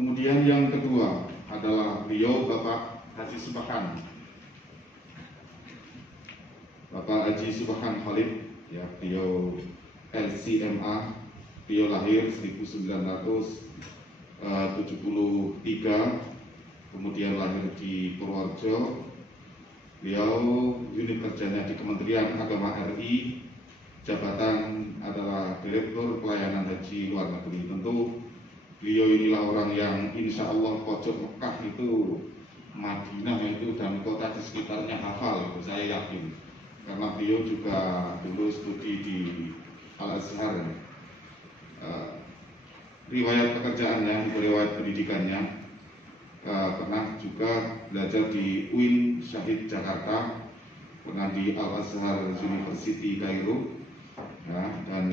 Kemudian yang kedua adalah beliau Bapak Haji Subhan. Bapak Haji Subhan Khalid, ya, beliau LCMA, beliau lahir 1973, kemudian lahir di Purworejo. Beliau unit kerjanya di Kementerian Agama RI, jabatan adalah Direktur Pelayanan Haji Luar Negeri. Tentu beliau inilah orang yang insya Allah pojok Mekah itu, Madinah itu, dan kota di sekitarnya hafal, saya yakin. Karena beliau juga dulu studi di Al-Azhar. Riwayat pekerjaannya, riwayat pendidikannya, pernah juga belajar di UIN Syahid Jakarta, pernah di Al-Azhar University Kairo, ya, dan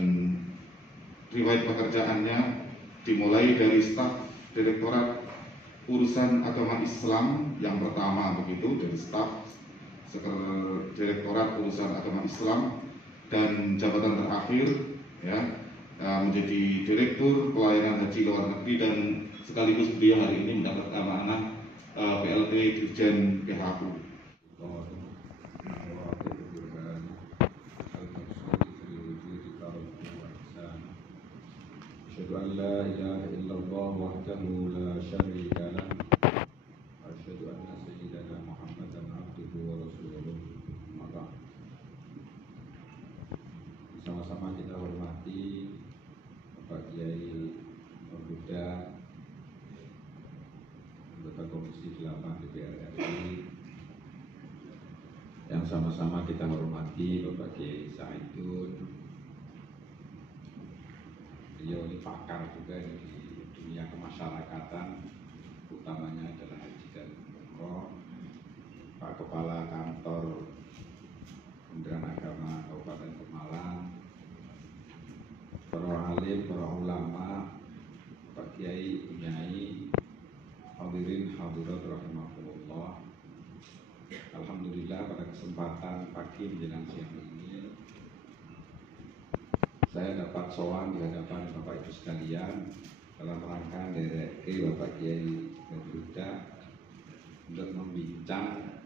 riwayat pekerjaannya dimulai dari staf Direktorat Urusan Agama Islam yang pertama, begitu, dari staf Direktorat Urusan Agama Islam, dan jabatan terakhir, ya, menjadi Direktur Pelayanan Haji Luar Negeri, dan sekaligus beliau hari ini mendapat amanah PLT Dirjen PHU. Asyhadu an la ilaha illallah wahdahu la syarika lah, asyhadu anna sayyidana Muhammadan abduhu wa rasuluh. Maka sama-sama kita hormati Bapak Kiai Pemuda, anggota Komisi 8 DPR RI, yang sama-sama kita hormati Bapak Kiai Saidun. Beliau ini pakar juga di dunia kemasyarakatan, utamanya adalah haji dan umroh. Pak Kepala Kantor Kementerian Agama Kabupaten Pemalang, para alim, para ulama, Pak Kiai, Unyai, hadirin hadirat rahimahullah. Alhamdulillah pada kesempatan pagi menjelang siang ini saya dapat sowan di hadapan Bapak Ibu sekalian dalam rangka dereke Bapak Kiai Pemuda untuk membincang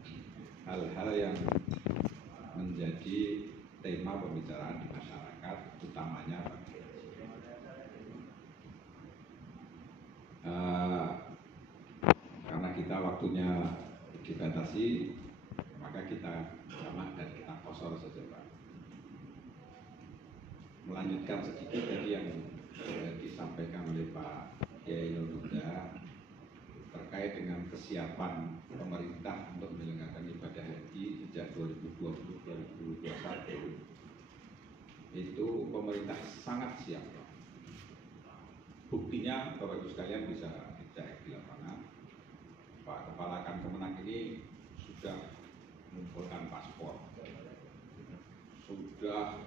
hal-hal yang menjadi tema pembicaraan di masyarakat, utamanya bagi karena kita waktunya dibatasi, maka kita jamak dan kita kosor saja, Pak. Melanjutkan sedikit tadi yang disampaikan oleh Pak Kiai Pemuda terkait dengan kesiapan pemerintah untuk menyelenggarakan ibadah haji sejak 2020-2021. Itu pemerintah sangat siap. Buktinya Bapak Ibu sekalian bisa dicek di lapangan. Pak Kepala Kemenang ini sudah mengumpulkan paspor, sudah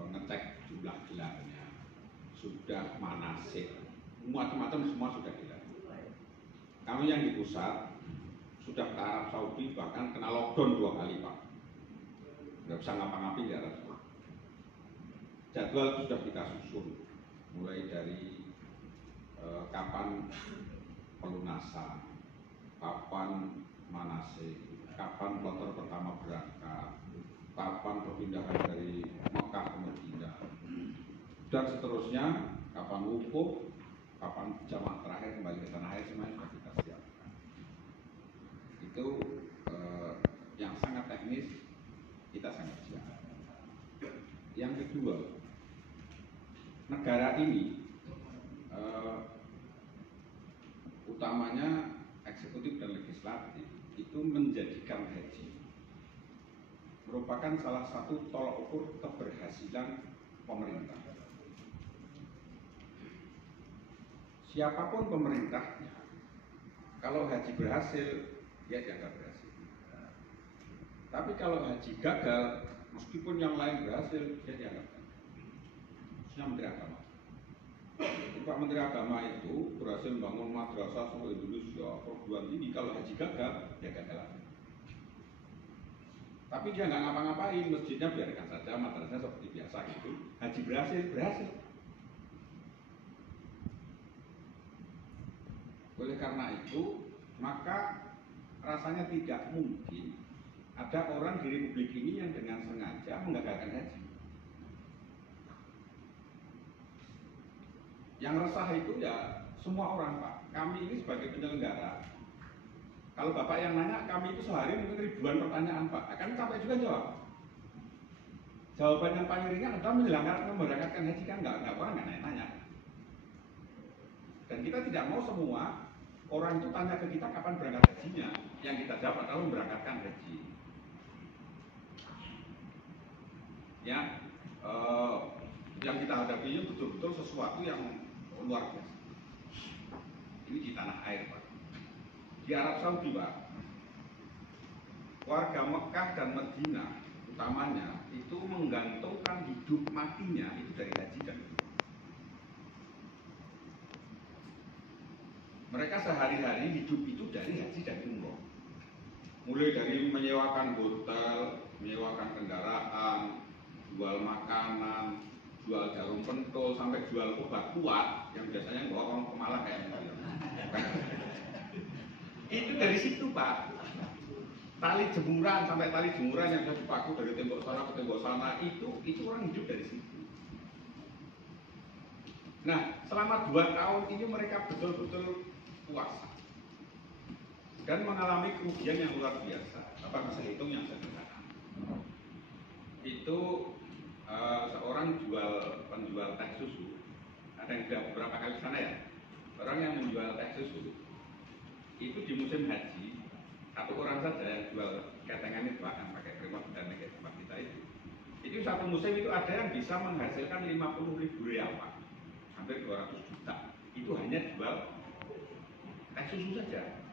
ngecek jumlah gelarnya, sudah manasik, macam-macam semua sudah dilakukan. Kami yang di pusat sudah ke Arab Saudi, bahkan kena lockdown 2 kali, Pak. Nggak bisa ngapa-ngapain di Arab Saudi. Jadwal sudah kita susun, mulai dari kapan pelunasan, kapan manasik, kapan kloter pertama berangkat, kapan perpindahan dari Mekah ke Madinah, dan seterusnya, kapan wukuf, kapan jamaah terakhir kembali ke tanah air, semuanya sudah kita siapkan. Itu yang sangat teknis, kita sangat siap. Yang kedua, negara ini utamanya eksekutif dan legislatif itu menjadikan haji merupakan salah satu tolak ukur keberhasilan pemerintah. Siapapun pemerintahnya, kalau haji berhasil, dia dianggap berhasil. Tapi kalau haji gagal, meskipun yang lain berhasil, dia dianggap gagal. Khususnya Menteri Agama. Pak Menteri Agama itu berhasil membangun madrasah seluruh Indonesia, perguruan tinggi. Kalau haji gagal, dia gagal. Tapi dia nggak ngapa-ngapain, masjidnya biarkan saja, madrasahnya seperti biasa gitu. Haji berhasil. Oleh karena itu, maka rasanya tidak mungkin ada orang di Republik ini yang dengan sengaja menggagalkan haji. Yang resah itu ya semua orang, Pak. Kami ini sebagai penyelenggara, kalau Bapak yang nanya, kami itu sehari mungkin ribuan pertanyaan, Pak. Akan capek juga jawab. Jawaban yang paling ringan adalah memberangkatkan haji, kan nggak orang nggak nanya. Dan kita tidak mau semua orang itu tanya ke kita kapan berangkat hajinya. Yang kita jawab adalah memberangkatkan haji. Ya, yang kita hadapi ini betul-betul sesuatu yang luar biasa. Ini di tanah air, Pak. Di Arab Saudi, Pak, warga Mekah dan Madinah utamanya itu menggantungkan hidup matinya itu dari haji dan umroh. Mereka sehari-hari hidup itu dari haji dan umroh. Mulai dari menyewakan hotel, menyewakan kendaraan, jual makanan, jual jarum pentul, sampai jual obat kuat yang biasanya bawa orang pemalas kayak gitu. Itu dari situ, Pak. Tali jemuran sampai tali jemuran yang sudah dipaku dari tembok sana ke tembok sana itu orang hidup dari situ. Nah, selama 2 tahun ini mereka betul-betul puasa dan mengalami kerugian yang luar biasa. Bapak bisa hitung yang sederhana. Itu seorang penjual teh susu, ada yang sudah beberapa kali ke sana ya. Orang yang menjual teh susu itu di musim haji, satu orang saja yang jual ketengan itu akan pakai remote dan pakai tempat kita itu satu musim itu ada yang bisa menghasilkan 50.000 rial, Pak, hampir 200 juta. Itu hanya jual teh susu saja,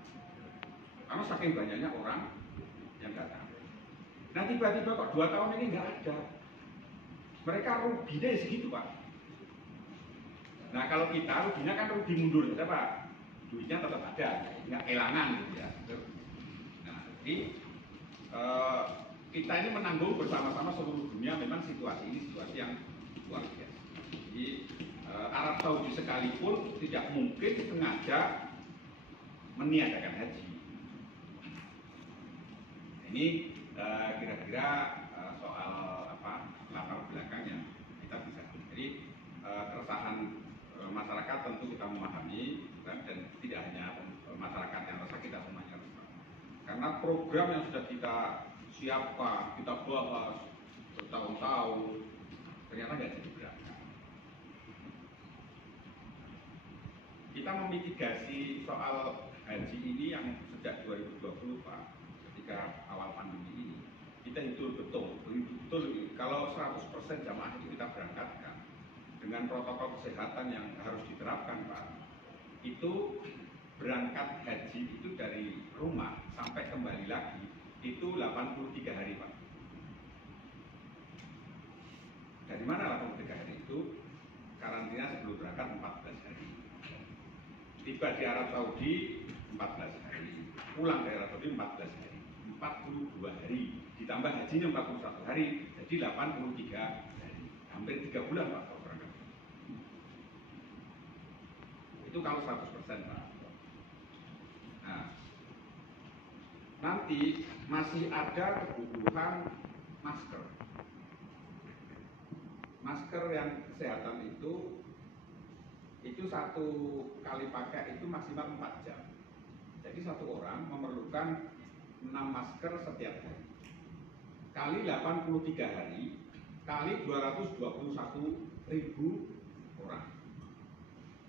karena saking banyaknya orang yang datang. Nah, tiba-tiba kok 2 tahun ini nggak ada, mereka ruginya segitu, Pak. Nah, kalau kita ruginya kan rugi mundur saja, Pak. Duitnya tetap ada, nggak kehilangan gitu ya. Nah, jadi kita ini menanggung bersama-sama seluruh dunia. Memang situasi ini situasi yang luar biasa. Jadi Arab Saudi sekalipun tidak mungkin sengaja meniadakan haji. Ini kira-kira soal latar belakangnya kita bisa. Jadi keresahan masyarakat tentu kita memahami, dan tidak hanya masyarakat yang resah, kita semuanya resah. Karena program yang sudah kita siapkan, kita bahas bertahun-tahun, ternyata nggak jadi berangkat. Kita memitigasi soal haji ini yang sejak 2020, Pak, ketika awal pandemi ini, kita hitung betul kalau 100% jamaah itu kita berangkatkan dengan protokol kesehatan yang harus diterapkan, Pak, itu berangkat haji itu dari rumah sampai kembali lagi itu 83 hari, Pak. Dari mana 83 hari itu? Karantina sebelum berangkat 14 hari. Tiba di Arab Saudi 14 hari. Pulang dari Arab Saudi 14 hari. 42 hari. Ditambah hajinya 41 hari. Jadi 83 hari. Hampir 3 bulan, Pak, kalau berangkat. Itu kalau 100%, Pak. Nah, nanti masih ada kebutuhan masker. Masker yang kesehatan itu satu kali pakai itu maksimal 4 jam. Jadi satu orang memerlukan 6 masker setiap hari. Kali 83 hari, kali 221.000 orang.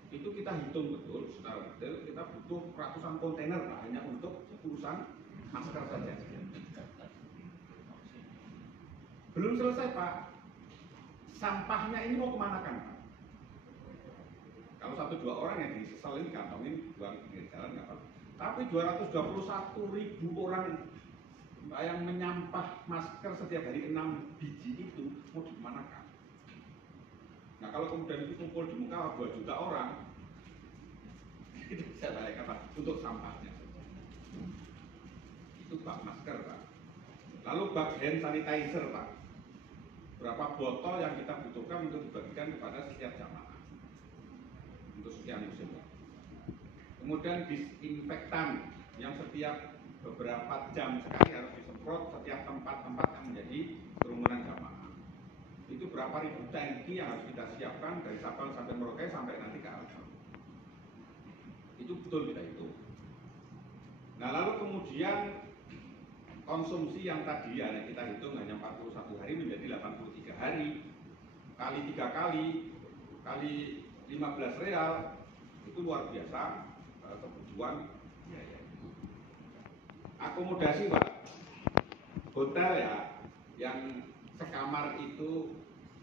Itu kita hitung betul, secara detail, kita butuh ratusan kontainer, Pak, hanya untuk urusan masker saja. Belum selesai, Pak. Sampahnya ini mau kemana kan, Pak? Kalau 1-2 orang yang diseselin, kantongin, buang pinggir jalan nggak apa-apa. Tapi 221.000 orang yang menyampah masker setiap hari 6 biji itu mau dimanakan? Nah, kalau kemudian itu kumpul di muka 2 juta orang, itu bisa balik apa? Untuk sampahnya. Itu bak masker, Pak. Lalu bak hand sanitizer, Pak. Berapa botol yang kita butuhkan untuk dibagikan kepada setiap jamaah untuk sekian musim, Pak. kemudian disinfektan yang setiap beberapa jam sekali harus disemprot setiap tempat-tempat yang menjadi kerumunan jamaah. Itu berapa ribu tangki yang harus kita siapkan dari Sabang sampai Merauke sampai nanti ke Arab Saudi. Itu betul kita hitung. Nah lalu kemudian konsumsi yang tadi ya kita hitung hanya 41 hari menjadi 83 hari kali 3 kali 15 real itu luar biasa kebutuhan biaya. Akomodasi Pak, hotel ya yang sekamar itu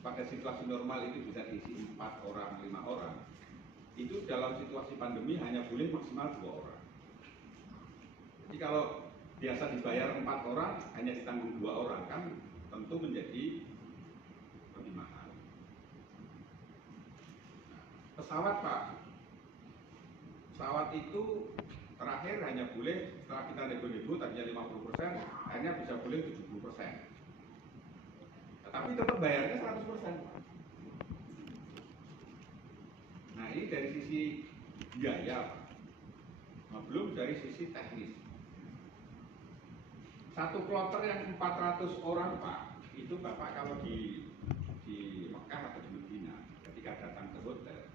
pada situasi normal itu bisa diisi 4 orang, 5 orang. Itu dalam situasi pandemi hanya boleh maksimal 2 orang. Jadi kalau biasa dibayar 4 orang, hanya ditanggung 2 orang kan tentu menjadi lebih mahal. Pesawat Pak, pesawat itu terakhir hanya boleh setelah kita nego-nego tadinya 50%, akhirnya bisa boleh 70%. Tapi tetap bayarnya 100%. Nah ini dari sisi biaya Pak. Nah, belum dari sisi teknis. Satu kloter yang 400 orang Pak, itu Bapak kalau di Mekah atau di Medina, ketika datang ke hotel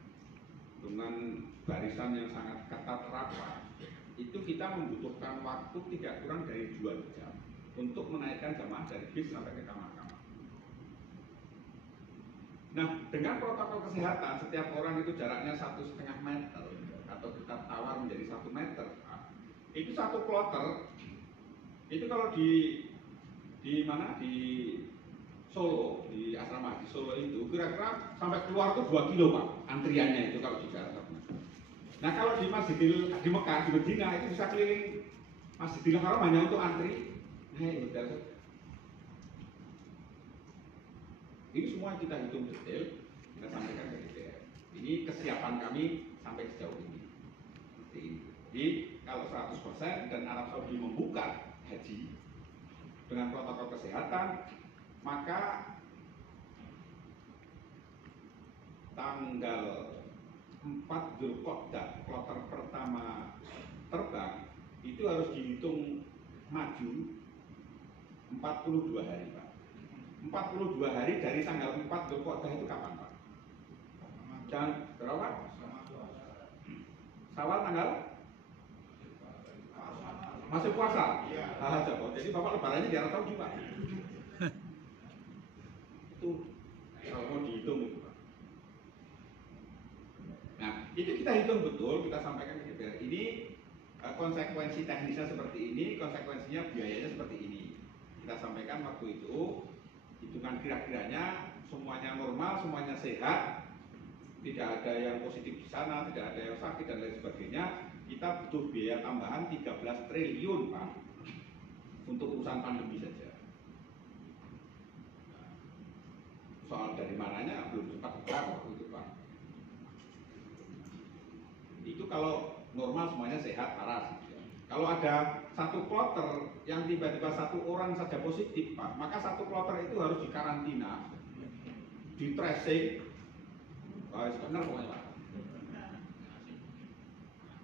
dengan barisan yang sangat ketat rapat, itu kita membutuhkan waktu tidak kurang dari 2 jam untuk menaikkan jamaah dari bis sampai ke kamar-kamar. Nah, dengan protokol kesehatan, setiap orang itu jaraknya 1,5 meter atau kita tawar menjadi 1 meter, Pak. Itu satu kloter. Itu kalau di mana di Solo, di asrama di Solo itu kira-kira sampai keluar tuh 2 kilo Pak antriannya itu kalau di Jakarta. Nah kalau di di Mekah, di Medina itu bisa keliling Masjidil Haram hanya untuk antri naik hotel. Ini semua kita hitung detail, kita sampaikan ke DPR. Ini kesiapan kami sampai sejauh ini. Seperti ini. Jadi kalau 100% dan Arab Saudi membuka haji dengan protokol kesehatan, maka tanggal 4 Dzulqa'dah kloter pertama terbang itu harus dihitung maju 42 hari Pak. 42 hari dari tanggal 4 Dzulqa'dah itu kapan Pak? Dan berapa? Syawal tanggal? Masih puasa? Iya. Jadi Bapak lebarannya di Arab Saudi Pak. Itu kalau mau dihitung itu Pak. Nah, itu kita hitung betul, kita sampaikan ke DPR. Ini konsekuensi teknisnya seperti ini, konsekuensinya biayanya seperti ini. Kita sampaikan waktu itu, hitungan kira-kiranya semuanya normal, semuanya sehat, tidak ada yang positif di sana, tidak ada yang sakit dan lain sebagainya. Kita butuh biaya tambahan 13 triliun Pak untuk urusan pandemi saja. Soal dari mananya belum sempat berapa itu Pak. Itu kalau normal semuanya sehat, waras. Kalau ada satu kloter yang tiba-tiba 1 orang saja positif Pak, maka satu kloter itu harus dikarantina, di tracing, benar pokoknya Pak.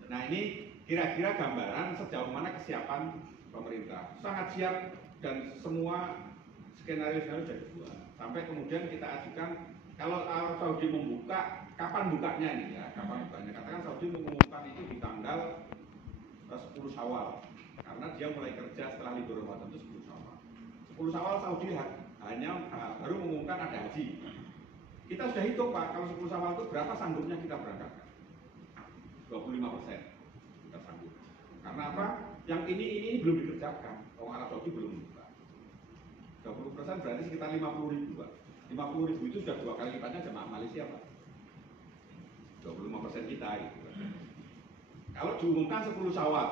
Nah ini kira-kira gambaran sejauh mana kesiapan pemerintah. Sangat siap dan semua skenario-skenario sudah dibuat. Sampai kemudian kita ajukan, kalau Arab Saudi membuka, kapan bukanya ini ya? Kapan bukanya? Katakan Saudi mengumumkan itu di tanggal 10 Syawal. Karena dia mulai kerja setelah libur Ramadan itu 10 Syawal. 10 Syawal Saudi hanya baru mengumumkan ada haji. Kita sudah hitung Pak, kalau 10 Syawal itu berapa sanggupnya kita berangkatkan? 25% kita sanggup. Karena apa? Yang ini belum dikerjakan. Orang Arab Saudi belum buka. 20% berarti sekitar 50.000 Pak. 50.000 itu sudah 2 kali lipatnya jemaah Malaysia Pak. 25% kita gitu. Kalau diumumkan 10 Syawal,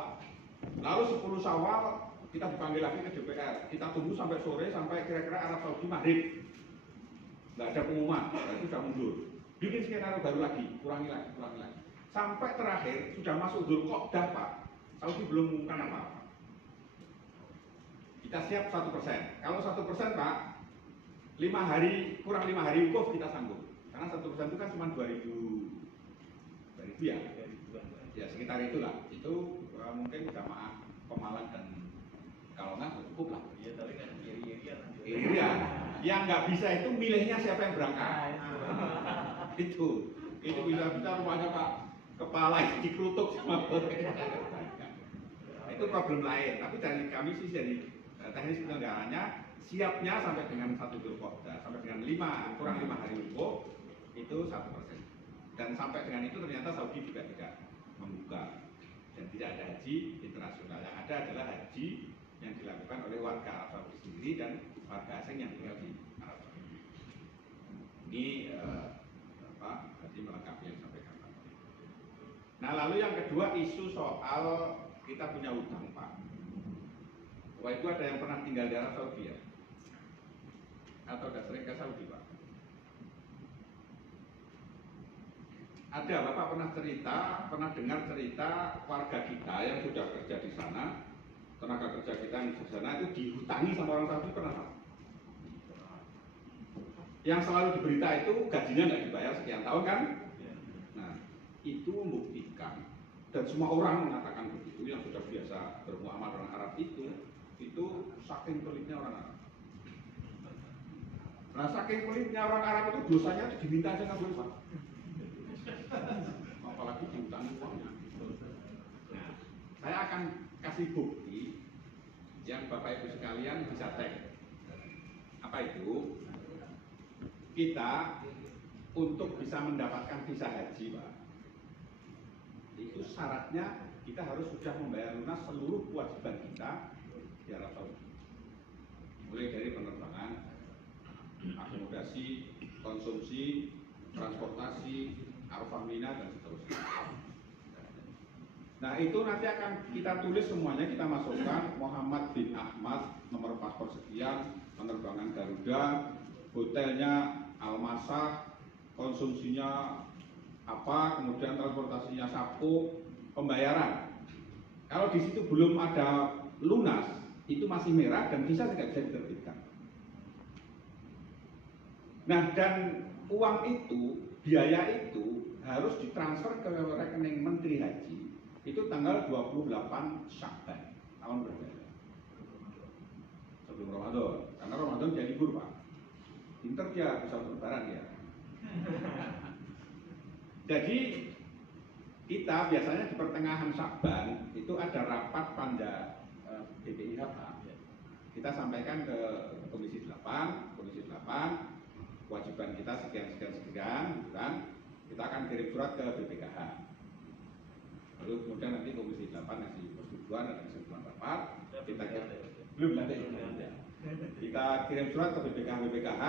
lalu 10 Syawal kita dipanggil lagi ke DPR. Kita tunggu sampai sore, sampai kira-kira Arab Saudi maghrib. Nggak ada pengumuman, berarti sudah mundur. Bikin skenario baru lagi, kurangi lagi. Sampai terakhir sudah masuk Dzulqa'dah Pak, Saudi belum mengumumkan apa-apa. Kita siap 1%. Kalau 1% Pak, 5 hari kurang 5 hari wukuf kita sanggup. Karena 1% itu kan cuma 2.000 ya. Ya sekitar sekitar itulah. Itu mungkin jamaah Pemalang dan Kalongan cukup lah. Iya, tapi kan iri-irian. Iya, yang nggak bisa itu milihnya siapa yang berangkat. Itu bisa rumahnya Pak kepala itu dikerutuk sama itu problem lain. Tapi dari kami sih dari teknis penyelenggaranya siapnya sampai dengan 1 Dzulqa'dah, sampai dengan kurang 5 hari lumpuh itu 1%. Dan sampai dengan itu ternyata Saudi juga tidak membuka dan tidak ada haji internasional. Yang ada adalah haji yang dilakukan oleh warga Arab Saudi sendiri dan warga asing yang tinggal di Arab Saudi. Ini haji melengkapi yang disampaikan Pak. Nah, lalu yang kedua isu soal kita punya utang Pak. Wah, itu ada yang pernah tinggal di Arab Saudi ya? Atau sudah sering ke Saudi Pak? Ada, Bapak pernah dengar cerita warga kita yang sudah kerja di sana, tenaga kerja kita yang di sana itu dihutangi sama orang Saudi, pernah Pak? Yang selalu diberita itu gajinya nggak dibayar sekian tahun kan? Nah, itu membuktikan dan semua orang mengatakan begitu yang sudah biasa bermuamalah orang Arab itu saking pelitnya orang Arab. Nah, saking pelitnya orang Arab itu dosanya itu diminta aja nggak boleh Pak. Apalagi dihutangi uangnya. Nah, saya akan kasih bukti yang Bapak Ibu sekalian bisa cek. Apa itu? Kita untuk bisa mendapatkan visa haji Pak, itu syaratnya kita harus sudah membayar lunas seluruh kewajiban kita di Arab Saudi. Mulai dari penerbangan, akomodasi, konsumsi, transportasi, Arafah Mina dan seterusnya. Nah, itu nanti akan kita tulis semuanya, kita masukkan Muhammad bin Ahmad, nomor paspor sekian, penerbangan Garuda, hotelnya Al-Masah, konsumsinya apa, kemudian transportasinya Sapo, pembayaran. Kalau di situ belum ada lunas, itu masih merah dan visa tidak bisa diterbitkan. Nah, dan uang itu, biaya itu harus ditransfer ke rekening Menteri Haji itu tanggal 28 Syakban tahun berbeda sebelum Ramadan, karena Ramadan jadi libur Pak. Pinter dia bisa lebaran ya. Jadi kita biasanya di pertengahan Syakban itu ada rapat panja BPIH Pak. Kita sampaikan ke Komisi 8, kewajiban kita sekian gitu kan. Kita akan kirim surat ke BPKH. Lalu kemudian nanti Komisi 8 ngasih persetujuan dan kesimpulan rapat. Kita kirim surat ke BPKH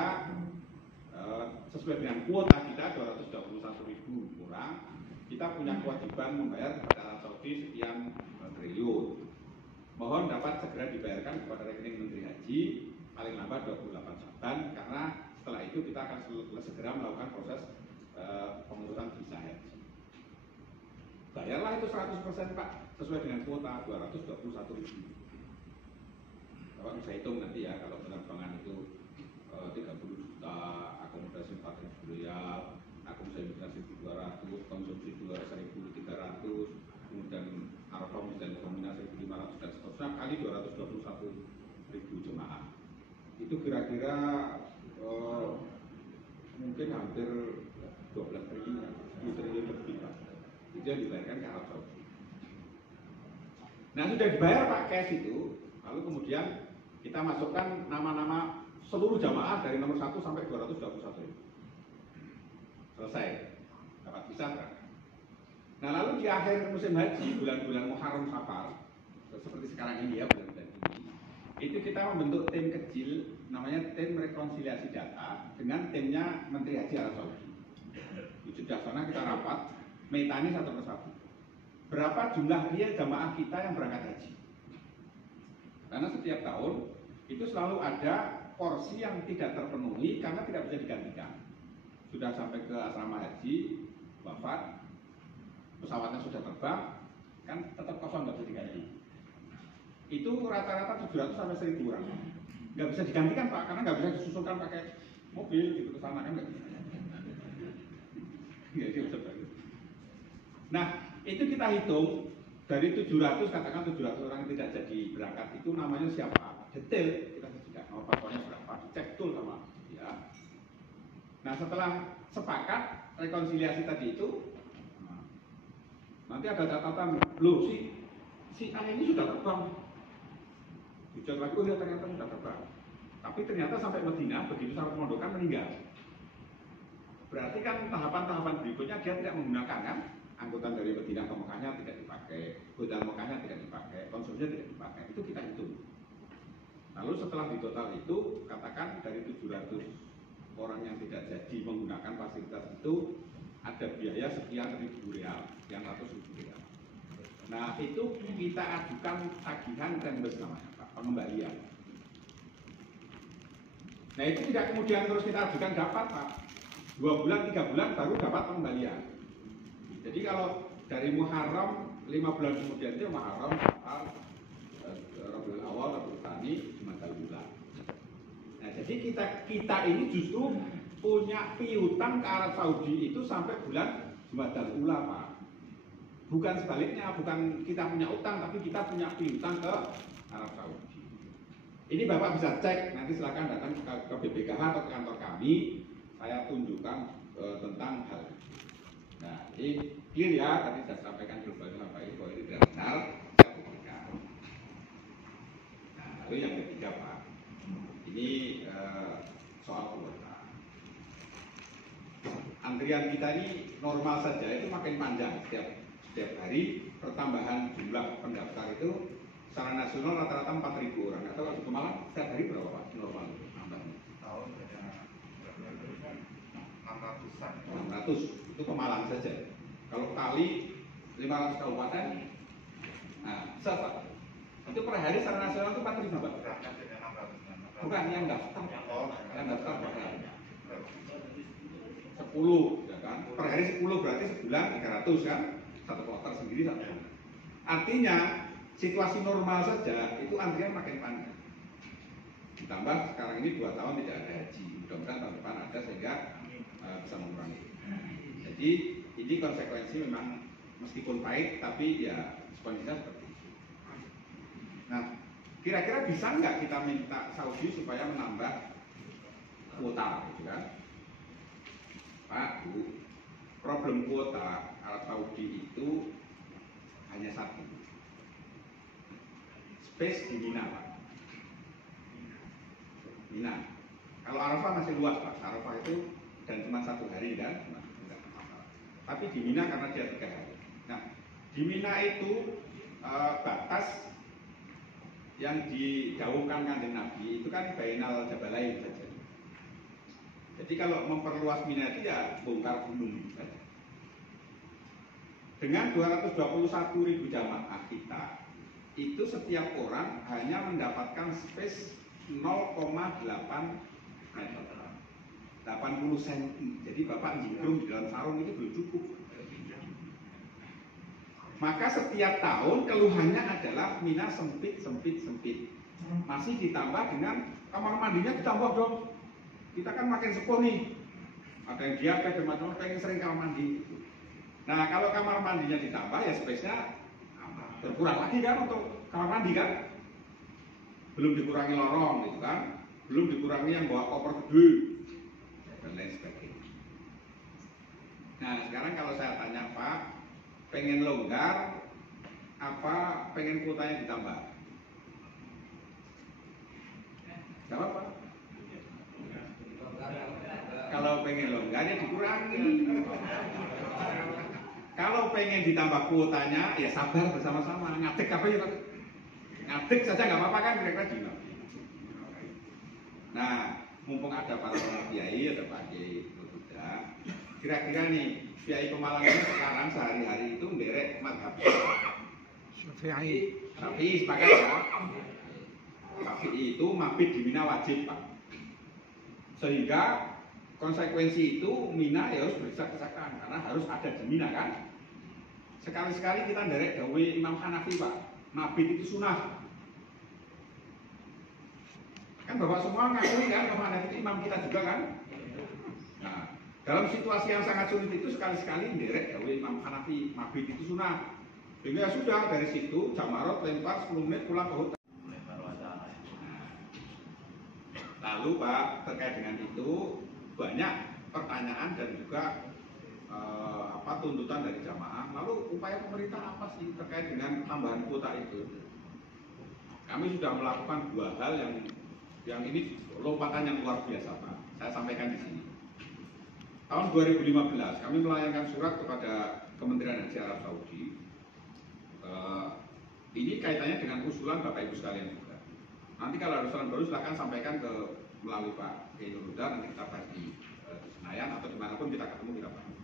sesuai dengan kuota kita 221.000 kurang. Kita punya kewajiban membayar kepada Arab Saudi sekian triliun. Mohon dapat segera dibayarkan kepada rekening Menteri Haji paling lambat 28 Syakban, karena setelah itu kita akan segera melakukan proses pengurusan visa haji. Bayarlah itu 100% Pak, sesuai dengan kuota 221.000. Bapak bisa hitung nanti ya, kalau penerbangan itu 30 juta, akomodasi 4.000 riyal, akomodasi 1.200, konsumsi 2.300, kemudian Arafah dan Mina 1.500 dan seterusnya kali 221.000 jemaah. Itu kira-kira mungkin hampir 12 triliun, 10 triliun lebih Pak. Itu yang dibayarkan ke Arab Saudi. Nah, sudah dibayar Pak cash itu, lalu kemudian kita masukkan nama-nama seluruh jamaah dari nomor 1 sampai 221. Selesai, dapat visa berangkat. Nah, lalu di akhir musim haji, bulan-bulan Muharram Safar, seperti sekarang ini ya, bulan-bulan ini, itu kita membentuk tim kecil, namanya tim rekonsiliasi data dengan timnya Menteri Haji Arab Saudi. Di sebelah sana kita rapat, metani satu persatu. Berapa jumlah real jamaah kita yang berangkat haji? Karena setiap tahun itu selalu ada porsi yang tidak terpenuhi karena tidak bisa digantikan. Sudah sampai ke asrama haji, wafat, pesawatnya sudah terbang, kan tetap kosong, nggak bisa diganti. Itu rata-rata 700 sampai 1.000 orang. Nggak bisa digantikan Pak, karena nggak bisa disusulkan pakai mobil gitu ke sana kan nggak bisa. Nggak bisa. Nah, itu kita hitung dari 700, katakan 700 orang yang tidak jadi berangkat itu namanya siapa? Detail kita tidak nomor paspornya berapa, dicek betul sama dia. Nah setelah sepakat rekonsiliasi tadi itu, nanti ada catatan, loh si A ini sudah terbang, dicek lagi, oh ya ternyata sudah terbang. Tapi ternyata sampai Medina, begitu sampai pemondokan meninggal. Berarti kan tahapan-tahapan berikutnya dia tidak menggunakan kan? Angkutan dari Medina ke Mekahnya tidak dipakai, hotel Mekahnya tidak dipakai, konsulnya tidak dipakai, itu kita hitung. Lalu setelah di total itu, katakan dari 700 orang yang tidak jadi menggunakan fasilitas itu, ada biaya sekian ribu real, sekian ratus ribu real. Nah itu kita ajukan tagihan reimburse namanya Pak, pengembalian. Nah itu tidak kemudian terus kita ajukan dapat Pak, 2 bulan, 3 bulan baru dapat pengembalian. Jadi kalau dari Muharram 5 bulan kemudian itu Muharram, Safar, Rabiul Awal, Rabiul Tsani, Jumadal Ula. Nah jadi kita ini justru punya piutang ke Arab Saudi itu sampai bulan Jumadal Ula Pak. Bukan sebaliknya, bukan kita punya utang, tapi kita punya piutang ke Arab Saudi. Ini Bapak bisa cek, nanti silakan datang ke BPKH atau ke kantor kami, saya tunjukkan tentang hal ini. Nah, ini clear ya, tadi saya sampaikan berbagai Bapak Ibu bahwa ini tidak benar, saya buktikan. Nah, lalu yang ketiga Pak, ini soal kuota. Antrian kita ini normal saja itu makin panjang setiap hari, pertambahan jumlah pendaftar itu secara nasional rata-rata 4.000 orang. Atau kalau di Malang setiap hari berapa Pak normal nambahnya? Tahun ada 600-an. 600 itu ke Malang saja. Kalau kali 500 kabupaten, nah bisa Pak. Itu per hari secara nasional itu 4.000 Pak. Bukan yang daftar, yang daftar per hari 10, ya kan? Per hari 10 berarti sebulan 300 kan? Satu kloter sendiri satu. Artinya situasi normal saja itu antrian makin panjang. Ditambah sekarang ini 2 tahun tidak ada haji. Mudah-mudahan tahun depan ada sehingga bisa mengurangi. Jadi ini konsekuensi memang meskipun pahit tapi ya kondisinya seperti itu. Nah, kira-kira bisa nggak kita minta Saudi supaya menambah kuota, gitu kan? Pak, Bu, problem kuota Arab Saudi itu hanya satu, space di Mina Pak. Mina. Kalau Arafah masih luas Pak, Arafah itu dan cuma 1 hari dan tapi di Mina karena dia 3 hari. Nah, di Mina itu batas yang dijauhkan Kanjeng Nabi itu kan Bainal Jabalain saja. Jadi kalau memperluas Mina itu ya bongkar gunung saja. Dengan 221.000 jamaah kita, itu setiap orang hanya mendapatkan space 0,8 meter, 80 cm. Jadi Bapak jingkrung di dalam sarung itu belum cukup. Maka setiap tahun keluhannya adalah Mina sempit. Masih ditambah dengan kamar mandinya ditambah dong. Kita kan makin sepuh nih. Ada yang diabetes, macam-macam, pengen sering kamar mandi. Nah kalau kamar mandinya ditambah ya space-nya berkurang lagi kan untuk kamar mandi kan. Belum dikurangi lorong gitu kan. Belum dikurangi yang bawa koper gede dan lain sebagainya. Nah sekarang kalau saya tanya Pak, pengen longgar apa pengen kuotanya ditambah? Gak apa-apa. Kalau pengen longgar ya dikurangi. Kalau pengen ditambah kuotanya ya sabar bersama-sama. Ngadek apa ya? Ngadek saja nggak apa-apa kan kira-kira gini. Nah, mumpung ada para kiai, ada Pak Kiai Buddha, kira-kira nih Kiai Pemalang ini sekarang sehari-hari itu menderek madhab Syafi'i sepakat ya. Syafi'i itu mabit di Mina wajib Pak. Sehingga konsekuensi itu Mina ya harus berdesak-desakan karena harus ada di Mina kan. Sekali-sekali kita menderek dawe Imam Hanafi Pak, mabit itu sunah. Kan Bapak semua ngakui kan Imam Hanafi itu imam kita juga kan. Nah, Dalam situasi yang sangat sulit itu sekali-sekali nderek ya Imam Hanafi mabit itu sunah. Sehingga sudah dari situ Jamarot lempar 10 menit pulang ke hotel. Lalu Pak, terkait dengan itu banyak pertanyaan dan juga tuntutan dari jamaah. Lalu upaya pemerintah apa sih terkait dengan tambahan kuota itu? Kami sudah melakukan 2 hal yang ini lompatan yang luar biasa Pak. Saya sampaikan di sini. Tahun 2015 kami melayangkan surat kepada Kementerian Haji Arab Saudi. Ini kaitannya dengan usulan Bapak Ibu sekalian juga. Nanti kalau ada usulan baru silahkan sampaikan melalui Pak Kiai Nur Huda, nanti kita bahas di Senayan atau dimanapun kita ketemu kita bahas.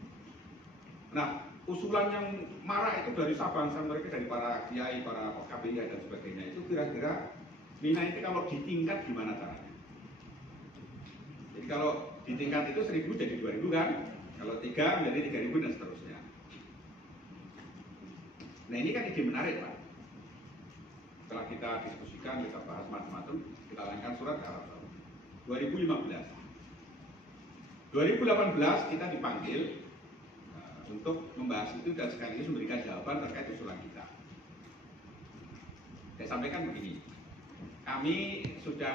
Nah, usulan yang marah itu dari Sabang sampai mereka, dari para kiai, para KPI dan sebagainya itu kira-kira Mina itu kalau ditingkat gimana caranya? Jadi kalau di tingkat itu 1000 jadi 2000 kan, kalau 3 menjadi 3000 dan seterusnya. Nah ini kan ide menarik Pak. Setelah kita diskusikan, kita bahas macam-macam, kita layangkan surat ke Arab Saudi. 2015, 2018 kita dipanggil untuk membahas itu dan sekaligus memberikan jawaban terkait usulan kita. Saya sampaikan begini, kami sudah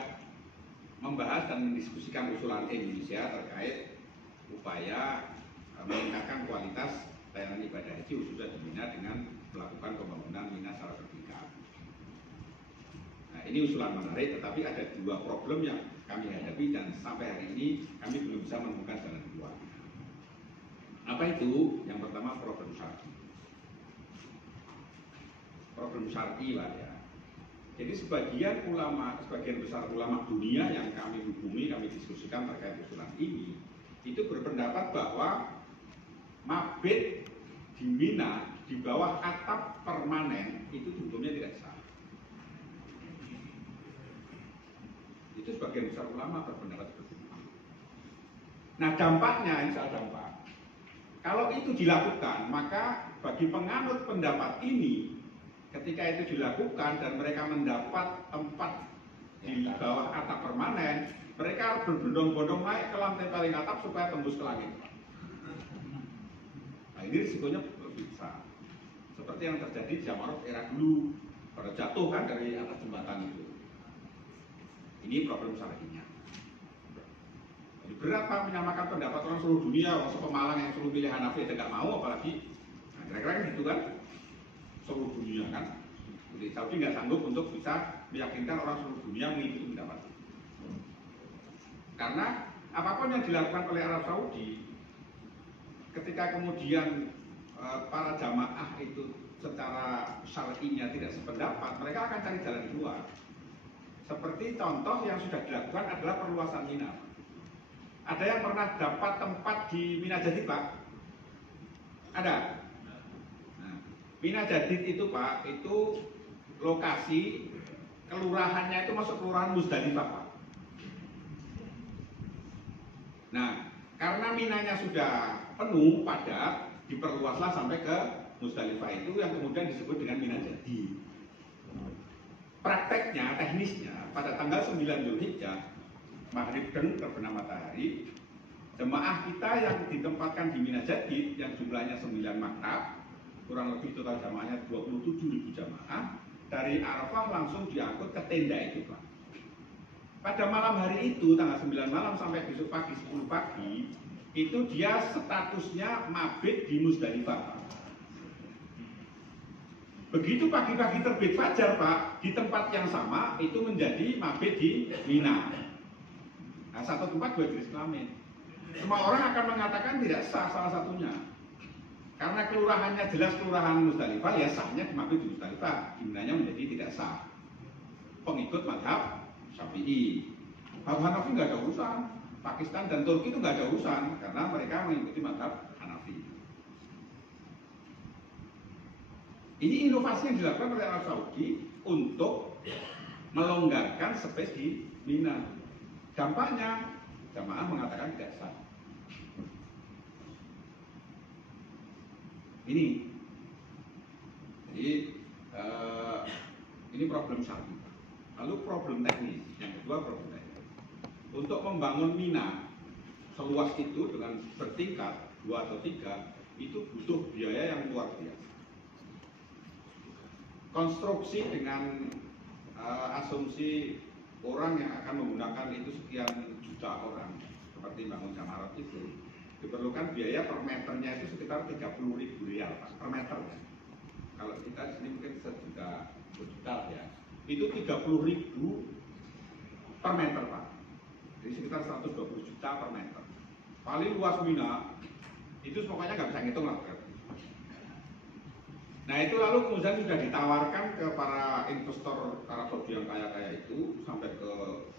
membahas dan mendiskusikan usulan Indonesia terkait upaya meningkatkan kualitas layanan ibadah haji khususnya di Mina dengan melakukan pembangunan Mina secara vertikal. Nah ini usulan menarik, tetapi ada 2 problem yang kami hadapi dan sampai hari ini kami belum bisa menemukan jalan keluar. Apa itu? Yang pertama problem syar'i. Problem syar'i Pak ya. Jadi sebagian besar ulama dunia yang kami hubungi, kami diskusikan terkait usulan ini, itu berpendapat bahwa mabit di Mina di bawah atap permanen itu hukumnya tidak sah. Itu sebagian besar ulama berpendapat seperti itu. Nah dampaknya, insya Allah dampak. Kalau itu dilakukan, maka bagi penganut pendapat ini, ketika itu dilakukan dan mereka mendapat tempat di bawah atap permanen, mereka berbondong-bondong naik ke lantai paling atap supaya tembus ke langit. Nah ini risikonya lebih besar. Seperti yang terjadi di Jamarot era dulu, pada jatuh kan dari atas jembatan itu. Ini problem syar'inya. Jadi berat Pak menyamakan pendapat orang seluruh dunia, orang sepemalang yang seluruh pilih Hanafi aja nggak mau, apalagi nah, kira-kira gitu kan. Seluruh dunia kan, jadi Saudi nggak sanggup untuk bisa meyakinkan orang seluruh dunia mengikuti pendapat itu. Karena apapun yang dilakukan oleh Arab Saudi, ketika kemudian para jamaah itu secara syar'inya tidak sependapat, mereka akan cari jalan keluar. Seperti contoh yang sudah dilakukan adalah perluasan Mina. Ada yang pernah dapat tempat di Mina Jadid Pak? Ada? Mina Jadid itu Pak, itu lokasi kelurahannya itu masuk kelurahan Musdalifah Pak. Nah, karena Minanya sudah penuh, padat, diperluaslah sampai ke Musdalifah itu yang kemudian disebut dengan Mina Jadid. Prakteknya, teknisnya, pada tanggal 9 Dzulhijjah, maghrib dan terbenam matahari, jemaah kita yang ditempatkan di Mina Jadid yang jumlahnya 9 maktab, kurang lebih total jamaahnya 27.000 jamaah, dari Arafah langsung diangkut ke tenda itu Pak. Pada malam hari itu, tanggal 9 malam sampai besok pagi 10 pagi, itu dia statusnya mabit di Musdalifah Pak. Begitu pagi-pagi terbit fajar Pak, di tempat yang sama itu menjadi mabit di Mina. Nah, satu tempat 2 jenis kelamin. Semua orang akan mengatakan tidak sah salah satunya. Karena kelurahannya jelas kelurahan Musdalifah, ya sahnya mabit di Musdalifah, Minanya menjadi tidak sah. Pengikut mazhab Syafi'i. Hanafi nggak ada urusan. Pakistan dan Turki itu nggak ada urusan karena mereka mengikuti mazhab Hanafi. Ini inovasi yang dilakukan oleh Arab Saudi untuk melonggarkan space di Mina. Dampaknya jamaah mengatakan tidak sah. Ini, jadi ini problem syar'i. Lalu problem teknis, yang kedua problem teknis. Untuk membangun Mina seluas itu dengan bertingkat 2 atau 3 itu butuh biaya yang luar biasa. Konstruksi dengan asumsi orang yang akan menggunakan itu sekian juta orang seperti bangun Jamarat itu diperlukan biaya per meternya itu sekitar 30.000 rial Pak, per meternya. Kalau kita di sini mungkin 1 juta ya, itu 30.000 per meter Pak, jadi sekitar 120 juta per meter. Paling luas Mina itu pokoknya nggak bisa ngitung lah. Nah itu lalu kemudian sudah ditawarkan ke para investor Arab Saudi yang kaya-kaya itu sampai ke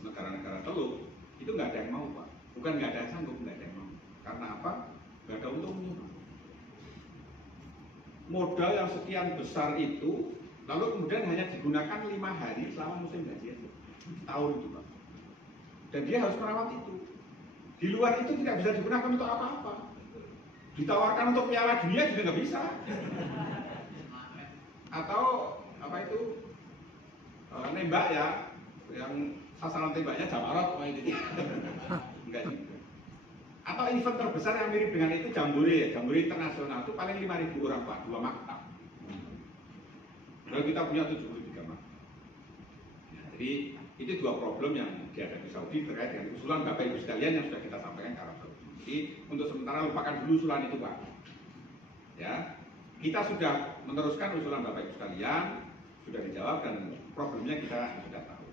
negara-negara Teluk, itu nggak ada yang mau Pak, bukan nggak ada yang sanggup, nggak ada yang mau. Karena apa? Nggak ada untungnya Pak. Modal yang sekian besar itu lalu kemudian hanya digunakan 5 hari selama musim haji aja, tahun itu Pak. Dan dia harus merawat itu. Di luar itu tidak bisa digunakan untuk apa-apa. Ditawarkan untuk Piala Dunia juga nggak bisa. Atau apa itu nembak ya, yang sasaran tembaknya Jamarat apa itu enggak juga. Atau event terbesar yang mirip dengan itu Jambore ya, Jambore internasional itu paling 5.000 orang Pak, 2 maktab. Lalu kita punya 73 maktab. Nah, jadi itu 2 problem yang dihadapi Saudi terkait dengan usulan Bapak Ibu sekalian yang sudah kita sampaikan ke Arab Saudi. Jadi untuk sementara lupakan dulu usulan itu Pak. Ya, kita sudah meneruskan usulan Bapak Ibu sekalian, sudah dijawab dan problemnya kita sudah tahu.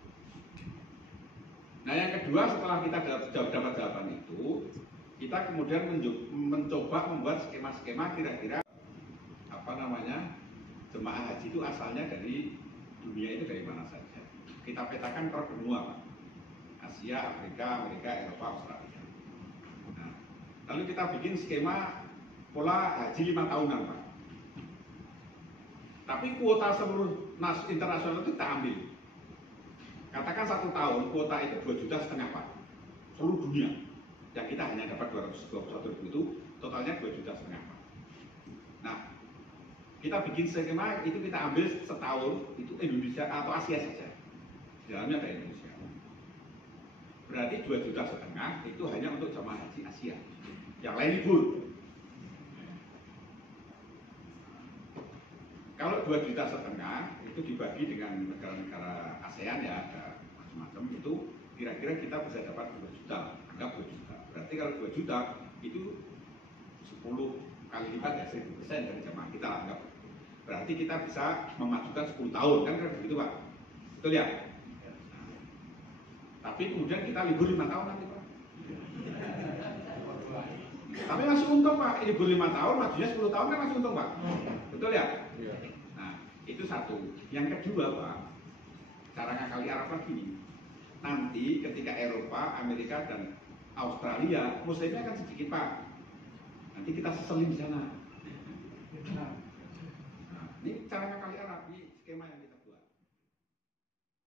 Nah yang kedua setelah kita dapat jawaban itu, kita kemudian mencoba membuat skema-skema kira-kira jemaah haji itu asalnya dari dunia itu dari mana saja. Kita petakan per benua Pak. Asia, Afrika, Amerika, Eropa, Australia. Nah, lalu kita bikin skema pola haji 5 tahunan Pak. Tapi kuota seluruh internasional itu kita ambil. Katakan 1 tahun kuota itu 2,5 juta Pak, seluruh dunia. Ya kita hanya dapat 221.000 itu, totalnya 2,5 juta Pak. Nah, kita bikin skema itu kita ambil setahun itu Indonesia atau Asia saja. Di dalamnya ada Indonesia. Berarti 2,5 juta itu hanya untuk jamaah haji Asia. Yang lain libur. Kalau 2,5 juta itu dibagi dengan negara-negara ASEAN ya, ada macam-macam itu kira-kira kita bisa dapat 2 juta, anggap 2 juta. Berarti kalau 2 juta itu 10 kali lipat ya 1.000% dari jamaah kita lah anggap. Berarti kita bisa memajukan 10 tahun kan begitu Pak. Betul ya? Tapi kemudian kita libur 5 tahun nanti Pak. Tapi masih untung Pak, libur 5 tahun, majunya 10 tahun kan masih untung Pak. Betul ya? Nah, itu satu. Yang kedua Pak, cara ngakali Arab lagi nih. Nanti ketika Eropa, Amerika, dan Australia, muslimnya akan sedikit Pak. Nanti kita seselin di sana. Nah, ini cara ngakali Arab, ini skema yang